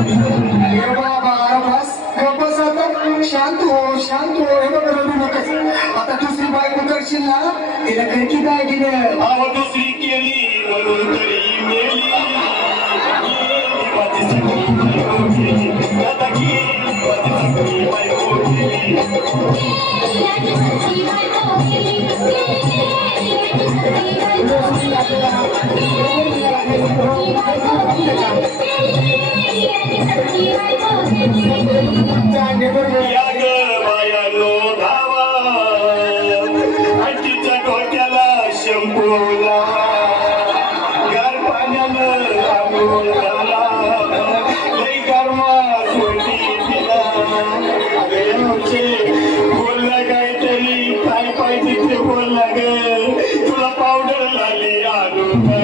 बाबा बस बस आता शांत हो हे बघ रडू नकोस आता दुसरी बायको करशील ना तिला घर की काय दिलं अहो दुसरी केली म्हणून तरी मेली माझी सगळी बायको केली आता गेली माझी सगळी बायको केली या ग बायानो धावा आजीच्या डोक्याला शंभूला गार पाण्यानं आंघोळ घाला लई गरमा सोडी दिला बोलला काहीतरी काय पाहिजे ते बोलला ग तुला पावडर लाली आणू ग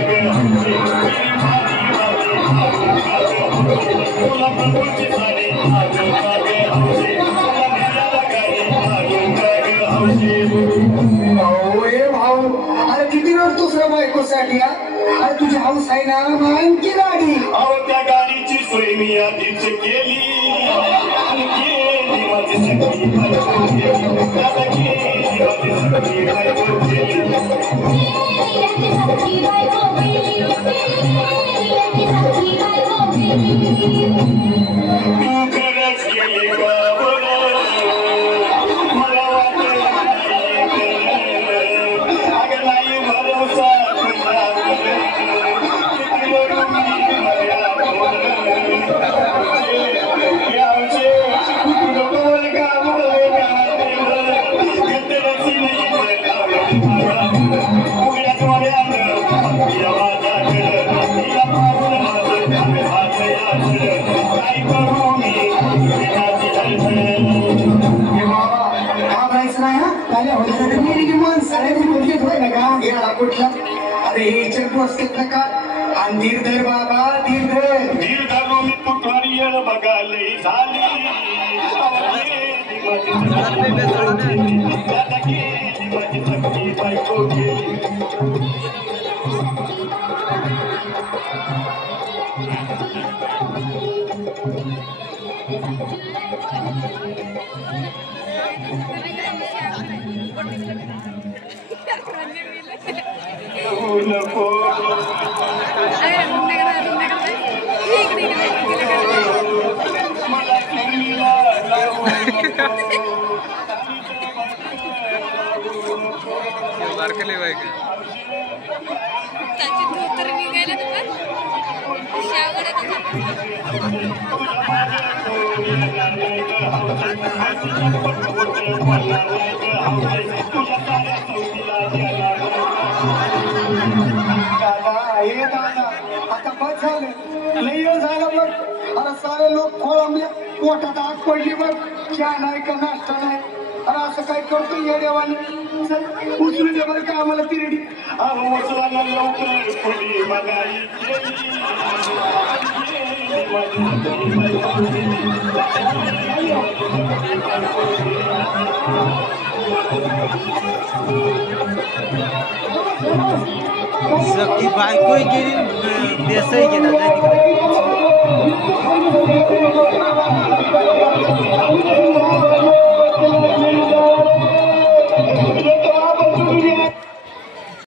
तुला प्रभूची साडी आणू भाऊ अरे किती वेळ दुसऱ्या बायकोसाठी अरे तुझी हाऊस आहे ना आणखी गाडी अहो त्या गाडीची सोय मी आधीच केली माझी सगळी बायको केली माझी सगळी बायको केली तू खरंच गेली का मला वाटलं अगं नाही भरोसा अरे चेकपोस्ट नका आणि धीर धर बाबा धीर धरून मी तुटवारी येळ बघाली झाली माझी सगळी बायको केली नको मला किल्लीला बारकले बाईक त्याची धोतर निघायला तुला आता बस झालं लई वेळ झाला बघ अरे सारे लोक खोळंबले पोटात आग पडली बघ चहा नाही का नाश्ता नाही अरे असं काय करतो या देवाने उचलू दे बरं का आम्हाला तिरडी उचलायला लवकर पुढे बघाई सगळी बायको गेली बेसही गेला जाय तिकडे